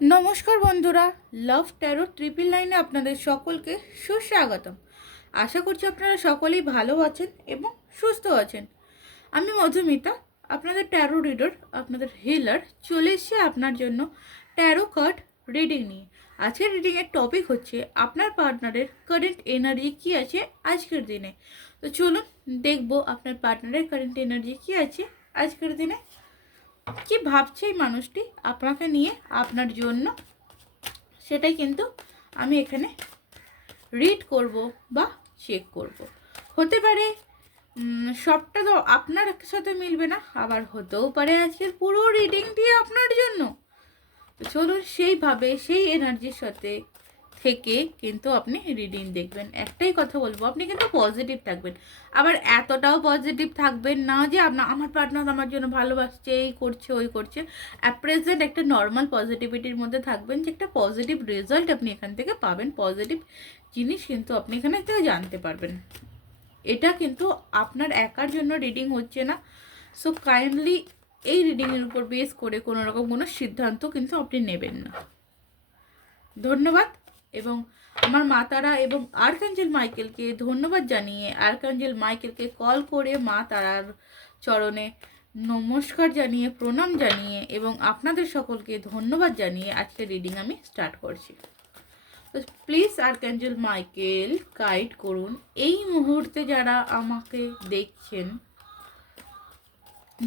নমস্কার বন্ধুরা লাভ taro triple লাইনে আপনাদের সকলকে সুস্বাগতম। আশা করছি আপনারা সকলেই ভালো আছেন এবং সুস্থ আছেন। আমি মধুমিতা, আপনাদের ট্যারো রিডার আপনাদের হিলার চলে এসেছি আপনার জন্য ট্যারো কার্ড রিডিং নিয়ে। আজকের রিডিংয়ের টপিক হচ্ছে, আপনার পার্টনারের কারেন্ট এনার্জি কী আছে আজকের দিনে? তো চলুন দেখব আপনার পার্টনারের কারেন্ট এনার্জি কী আছে আজকের দিনে। কি ভাবছে এই মানুষটি আপনাকে নিয়ে, আপনার জন্য? সেটাই কিন্তু আমি এখানে রিড করব বা চেক করব। হতে পারে সবটা তো আপনার সাথে মিলবে না, আবার হতেও পারে আজকের পুরো রিডিংটি আপনার জন্য। চলুন সেইভাবে, সেই এনার্জির সাথে থেকে কিন্তু আপনি রিডিং দেখবেন। একটাই কথা বলব, আপনি কিন্তু পজিটিভ থাকবেন। আবার এতটাও পজিটিভ থাকবেন না যে আপনার আমার পার্টনার আমার জন্য ভালোবাসছে, এই করছে, ওই করছে। অ্যাট প্রেজেন্ট একটা নর্মাল পজিটিভিটির মধ্যে থাকবেন যে একটা পজিটিভ রেজাল্ট আপনি এখান থেকে পাবেন। পজিটিভ জিনিস কিন্তু আপনি এখানে জানতে পারবেন। এটা কিন্তু আপনার একার জন্য রিডিং হচ্ছে না। সো কাইন্ডলি এই রিডিংয়ের উপর বেস করে কোনো রকম কোনো সিদ্ধান্ত কিন্তু আপনি নেবেন না। ধন্যবাদ। এবং আমার মাতারা এবং আর্কাঞ্জেল মাইকেলকে ধন্যবাদ জানিয়ে আর্কাঞ্জেল মাইকেলকে কল করে মা তারার চরণে নমস্কার জানিয়ে, প্রণাম জানিয়ে এবং আপনাদের সকলকে ধন্যবাদ জানিয়ে আজকে রিডিং আমি স্টার্ট করছি। তো প্লিজ আর্কাঞ্জেল মাইকেল গাইড করুন। এই মুহূর্তে যারা আমাকে দেখছেন,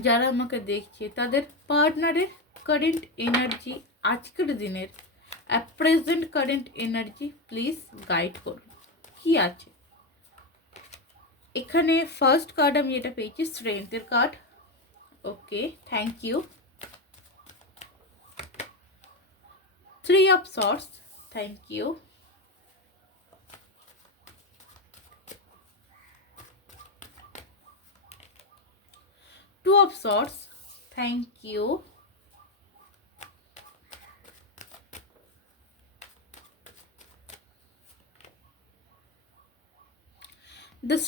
যারা আমাকে দেখছে, তাদের পার্টনারের কারেন্ট এনার্জি আজকের দিনের present current energy please guide করুন। কি আছে? এখানে ফার্স্ট কার্ড আমি এটা পেয়েছি স্ট্রেংথের card okay thank you three of swords thank you two of swords thank you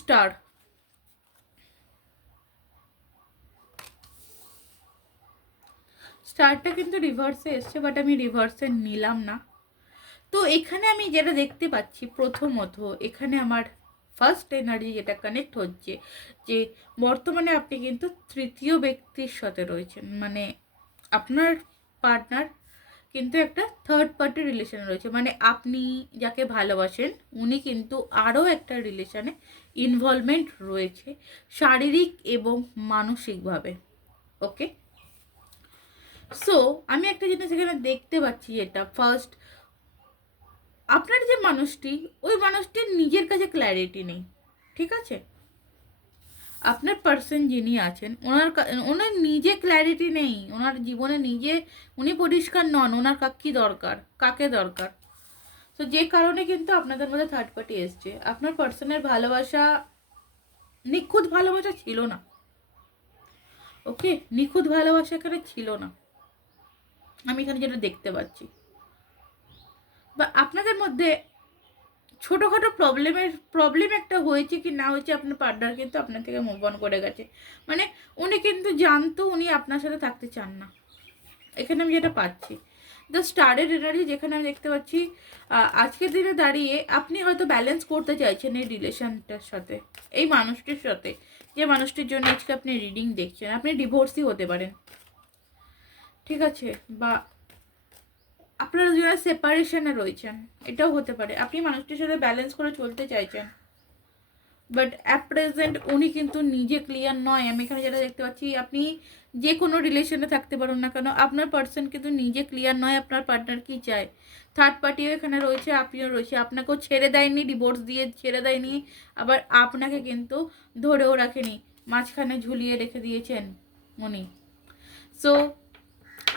star স্টারটা কিন্তু রিভার্সে এসছে বাট আমি রিভার্সে নিলাম না। তো এখানে আমি যেটা দেখতে পাচ্ছি প্রথমত, এখানে আমার ফার্স্ট এনার্জি যেটা কানেক্ট হচ্ছে, যে বর্তমানে আপনি কিন্তু তৃতীয় ব্যক্তির সাথে রয়েছেন। মানে আপনার পার্টনার কিন্তু একটা থার্ড পার্টি রিলেশনে রয়েছে। মানে আপনি যাকে ভালোবাসেন, উনি কিন্তু আরও একটা রিলেশনে ইনভলভমেন্ট রয়েছে শারীরিক এবং মানসিকভাবে। ওকে সো আমি একটা জিনিস এখানে দেখতে পাচ্ছি এটা ফার্স্ট আপনার যে মানুষটি, ওই মানুষটির নিজের কাছে ক্ল্যারিটি নেই। ঠিক আছে? আপনার পার্সন যিনি আছেন, ওনার ওনার নিজে ক্ল্যারিটি নেই, ওনার জীবনে নিজে, উনি পরিষ্কার নন, ওনার কা- দরকার, কাকে দরকার? তো যে কারণে কিন্তু আপনাদের মধ্যে থার্ড পার্টি এসছে। আপনার পার্সনের ভালোবাসা, নিখুঁত ভালোবাসা ছিল না। ওকে নিখুঁত ভালোবাসা এখানে ছিল না। আমি এখানে যেটা দেখতে পাচ্ছি। বা আপনাদের মধ্যে ছোটোখাটো প্রবলেমের প্রবলেম একটা হয়েছে কি না হয়েছে আপনার পার্টনার কিন্তু আপনার থেকে মুভ অন করে গেছে। মানে উনি কিন্তু জানতো উনি আপনার সাথে থাকতে চান না। এখানে আমি যেটা পাচ্ছি। দ্য স্টারের এনার্জি যেখানে আমি দেখতে পাচ্ছি আজকের দিনে দাঁড়িয়ে আপনি হয়তো ব্যালেন্স করতে চাইছেন এই রিলেশনটার সাথে, এই মানুষটির সাথে। যে মানুষটির জন্য আজকে আপনি রিডিং দেখছেন, আপনি ডিভোর্সই হতে পারেন। ঠিক আছে? বা আপনারা দুজনে সেপারেশনে রয়েছেন, এটাও হতে পারে। আপনি মানুষটির সাথে ব্যালেন্স করে চলতে চাইছেন। বাট অ্যাট প্রেজেন্ট উনি কিন্তু নিজে ক্লিয়ার নয়। আমি এখানে যেটা দেখতে পাচ্ছি, আপনি যে কোনো রিলেশনে থাকতে পারুন না কেন, আপনার পার্সন কিন্তু নিজে ক্লিয়ার নয়, আপনার পার্টনার কি চায়। থার্ড পার্টিও এখানে রয়েছে, আপনিও রয়েছে। আপনাকেও ছেড়ে দেয়নি ডিভোর্স দিয়ে ছেড়ে দেয়নি, আবার আপনাকে কিন্তু ধরেও রাখেনি, মাঝখানে ঝুলিয়ে রেখে দিয়েছেন উনি। সো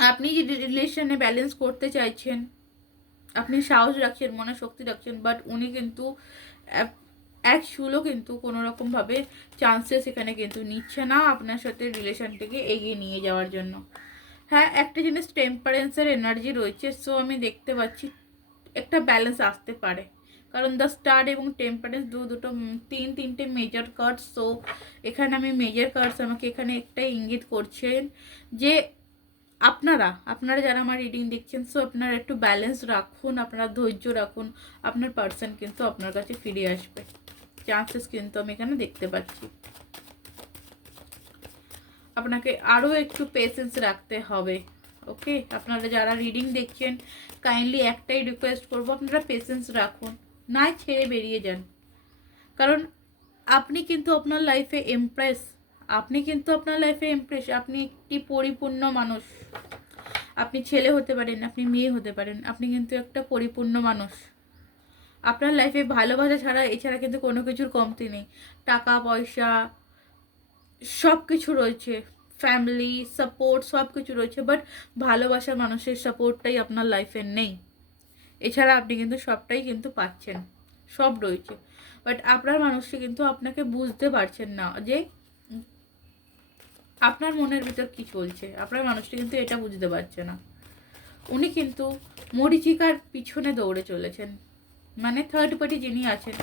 আপনি যে রিলেশনে ব্যালেন্স করতে চাইছেন, আপনি সাহস রাখছেন, মনে শক্তি রাখছেন বাট উনি কিন্তু এক- চুলও কিন্তু কোনো রকমভাবে চান্সেস এখানে কিন্তু নিচ্ছে না আপনার সাথে রিলেশনটাকে এগিয়ে নিয়ে যাওয়ার জন্য। হ্যাঁ একটা জিনিস টেম্পারেন্সের এনার্জি রয়েছে সো আমি দেখতে পাচ্ছি একটা ব্যালেন্স আসতে পারে। কারণ দ্য স্টার এবং টেম্পারেন্স দু দুটো তিন তিনটে মেজর কার্ডস সো এখানে আমি মেজর কার্ডস আমাকে এখানে একটাই ইঙ্গিত করছেন যে আপনারা আপনারা যারা আমার রিডিং দেখছেন সো আপনারা একটু ব্যালেন্স রাখুন, আপনারা ধৈর্য রাখুন, আপনার পার্সন কিন্তু আপনার কাছে ফিরে আসবে। চান্সেস কিন্তু আমি এখানে দেখতে পাচ্ছি। আপনাকে আরও একটু পেশেন্স রাখতে হবে ওকে আপনারা যারা রিডিং দেখছেন কাইন্ডলি একটাই রিকোয়েস্ট করব, আপনারা পেশেন্স রাখুন, না ছেড়ে বেরিয়ে যান। কারণ আপনি কিন্তু আপনার লাইফে এমপ্রেস আপনি কিন্তু আপনার লাইফে ইমপ্রেস আপনি একটি পরিপূর্ণ মানুষ। আপনি ছেলে হতে পারেন, আপনি মেয়ে হতে পারেন, আপনি কিন্তু একটা পরিপূর্ণ মানুষ। আপনার লাইফে ভালোবাসা ছাড়া, এছাড়া কিন্তু কোনো কিছুর কমতি নেই। টাকা, পয়সা সব কিছু রয়েছে। ফ্যামিলি সাপোর্ট সব কিছু রয়েছে বাট ভালোবাসার মানুষের সাপোর্টটাই আপনার লাইফে নেই। এছাড়া আপনি কিন্তু সবটাই কিন্তু পাচ্ছেন, সব রয়েছে। বাট আপনার মানুষটি কিন্তু আপনাকে বুঝতে পারছেন না যে আপনার মনের ভিতর কি চলছে? আপনার মানুষটি কিন্তু এটা বুঝতে পারছে না। উনি কিন্তু মরিচিকার পিছনে দৌড়ে চলেছেন। মানে থার্ড পার্টি যিনি আছেন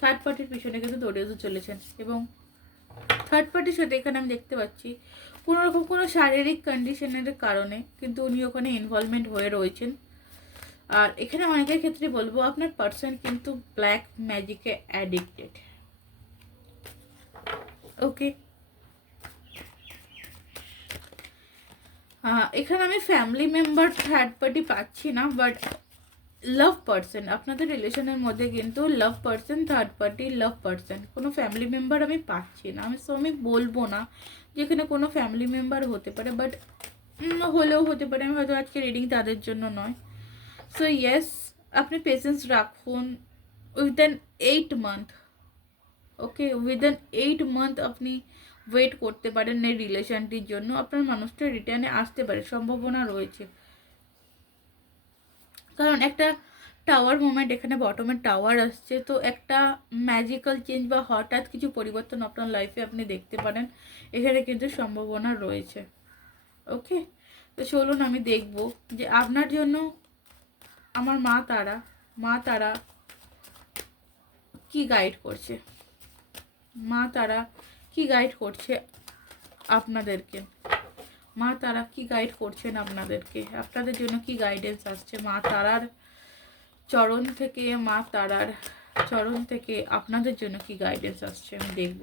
থার্ড পার্টির পিছনে কিন্তু দৌড়ে চলেছেন এবং থার্ড পার্টির সাথে এখানে আমি দেখতে পাচ্ছি, কোনো রকম কোনো শারীরিক কন্ডিশনের কারণে কিন্তু উনি ওখানে ইনভলভমেন্ট হয়ে রয়েছেন। আর এখানে অনেকের ক্ষেত্রে বলব, আপনার পার্সন কিন্তু ব্ল্যাক ম্যাজিকে অ্যাডিক্টেড ওকে এখানে আমি ফ্যামিলি মেম্বার থার্ড পার্টি পাচ্ছি না বাট লাভ পার্সন আপনাদের রিলেশনের মধ্যে কিন্তু love person third party love person কোনো ফ্যামিলি মেম্বার আমি পাচ্ছি না। আমি সো আমি বলব না যেখানে কোনো ফ্যামিলি মেম্বার হতে পারে বাট হলেও হতে পারে। আমি হয়তো আজকে রিডিং তাদের জন্য নয়। সো ইয়েস আপনি পেশেন্স রাখুন within eight month okay within eight month আপনি ওয়েট করতে পারেন এই রিলেশনটির জন্য। আপনার মানুষটা রিটার্নে আসতে পারে, সম্ভাবনা রয়েছে। কারণ একটা টাওয়ার মুভমেন্ট এখানে বটমের টাওয়ার আসছে, তো একটা ম্যাজিক্যাল চেঞ্জ বা হঠাৎ কিছু পরিবর্তন আপনার লাইফে আপনি দেখতে পারেন। এখানে কিন্তু সম্ভাবনা রয়েছে। ওকে? তো চলুন আমি দেখব যে আপনার জন্য আমার মা তারা মা তারা কি গাইড করছে। মা তারা কি গাইড করছে আপনাদেরকে? মা তারা কি গাইড করছেন আপনাদেরকে? আপনাদের জন্য কি গাইডেন্স আসছে? মা তারার চরণ থেকে, মা তারার চরণ থেকে আপনাদের জন্য কি গাইডেন্স আসছে? আমি দেখব।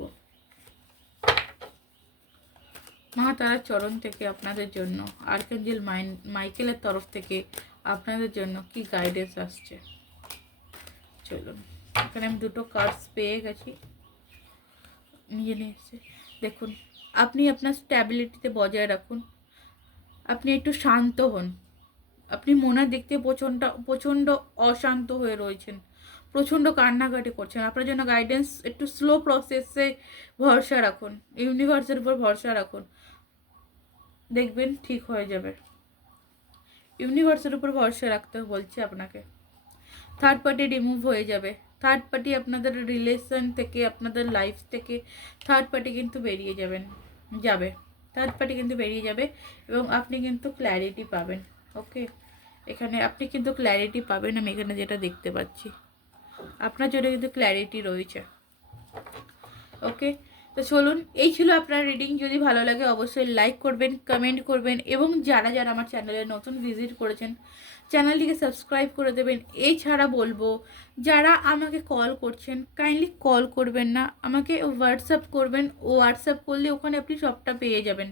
মা তারার চরণ থেকে আপনাদের জন্য, আর্কেঞ্জেল মাইন, মাইকেলের তরফ থেকে আপনাদের জন্য কি গাইডেন্স আসছে? চলুন, এখানে আমি দুটো কার্ডস পেয়ে গেছি। নিয়ে নিয়ে এসে দেখুন, আপনি আপনার স্ট্যাবিলিটিতে বজায় রাখুন। আপনি একটু শান্ত হন। আপনি দিক থেকে প্রচণ্ড প্রচণ্ড অশান্ত হয়ে রয়েছেন। প্রচণ্ড কান্নাকাটি করছেন। আপনার জন্য গাইডেন্স একটু স্লো প্রসেসে ভরসা রাখুন। ইউনিভার্সের উপর ভরসা রাখুন। দেখবেন ঠিক হয়ে যাবে। ইউনিভার্সের উপর ভরসা রাখতে বলছি আপনাকে। থার্ড পার্টি রিমুভ হয়ে যাবে। থার্ড পার্টি আপনাদের রিলেশন থেকে, আপনাদের লাইফ থেকে থার্ড পার্টি কিন্তু বেরিয়ে যাবেন, যাবে। থার্ড পার্টি কিন্তু বেরিয়ে যাবে এবং আপনি কিন্তু ক্ল্যারিটি পাবেন ওকে এখানে আপনি কিন্তু ক্ল্যারিটি পাবেন, আমি এখানে যেটা দেখতে পাচ্ছি। আপনার জন্য কিন্তু ক্ল্যারিটি রয়েছে ওকে তো চলুন, এই ছিল আপনার রিডিং যদি ভালো লাগে, অবশ্যই লাইক করবেন কমেন্ট করবেন এবং যারা যারা আমার চ্যানেলে নতুন ভিজিট করেছেন চ্যানেলটিকে সাবস্ক্রাইব করে দেবেন। এছাড়া বলব, যারা আমাকে কল করছেন কাইন্ডলি কল করবেন না। আমাকে হোয়াটসঅ্যাপ করবেন। হোয়াটসঅ্যাপ করলে ওখানে আপনি সবটা পেয়ে যাবেন।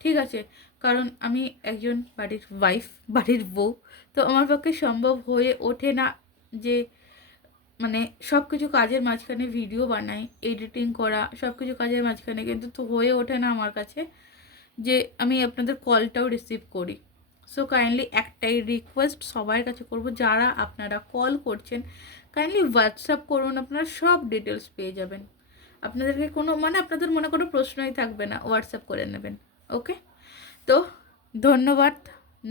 ঠিক আছে? কারণ আমি একজন বাড়ির ওয়াইফ বাড়ির বউ। তো আমার পক্ষে সম্ভব হয়ে ওঠে না যে মানে সব কিছু কাজের মাঝখানে ভিডিও বানাই এডিটিং করা সব কিছু কাজের মাঝখানে। কিন্তু তো হয়ে ওঠে না আমার কাছে যে আমি আপনাদের কলটাও রিসিভ করি। সো কাইন্ডলি একটাই রিকোয়েস্ট সবার কাছে করব, যারা আপনারা কল করছেন কাইন্ডলি হোয়াটসঅ্যাপ করুন, আপনারা সব ডিটেলস পেয়ে যাবেন। আপনাদেরকে কোনো মানে আপনাদের মনে কোনো প্রশ্নই থাকবে না হোয়াটসঅ্যাপ করে নেবেন ওকে তো ধন্যবাদ,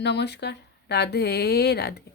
নমস্কার, রাধে রাধে।